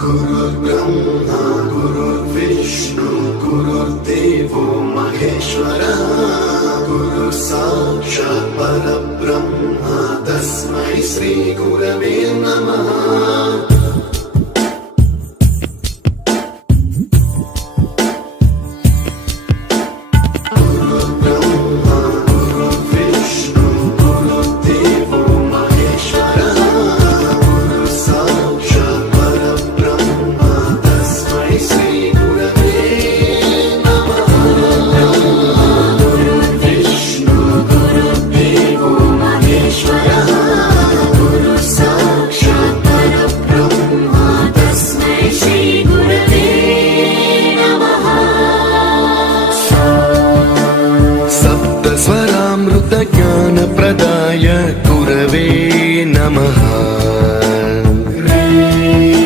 गुरुर्ब्रह्मा गुरुर्विष्णु गुरुर्देवो महेश्वरः गुरु साक्षात् परब्रह्म तस्मै श्री गुरवे नमः। स्वरामृत ज्ञान प्रदाय गुरवे नमः।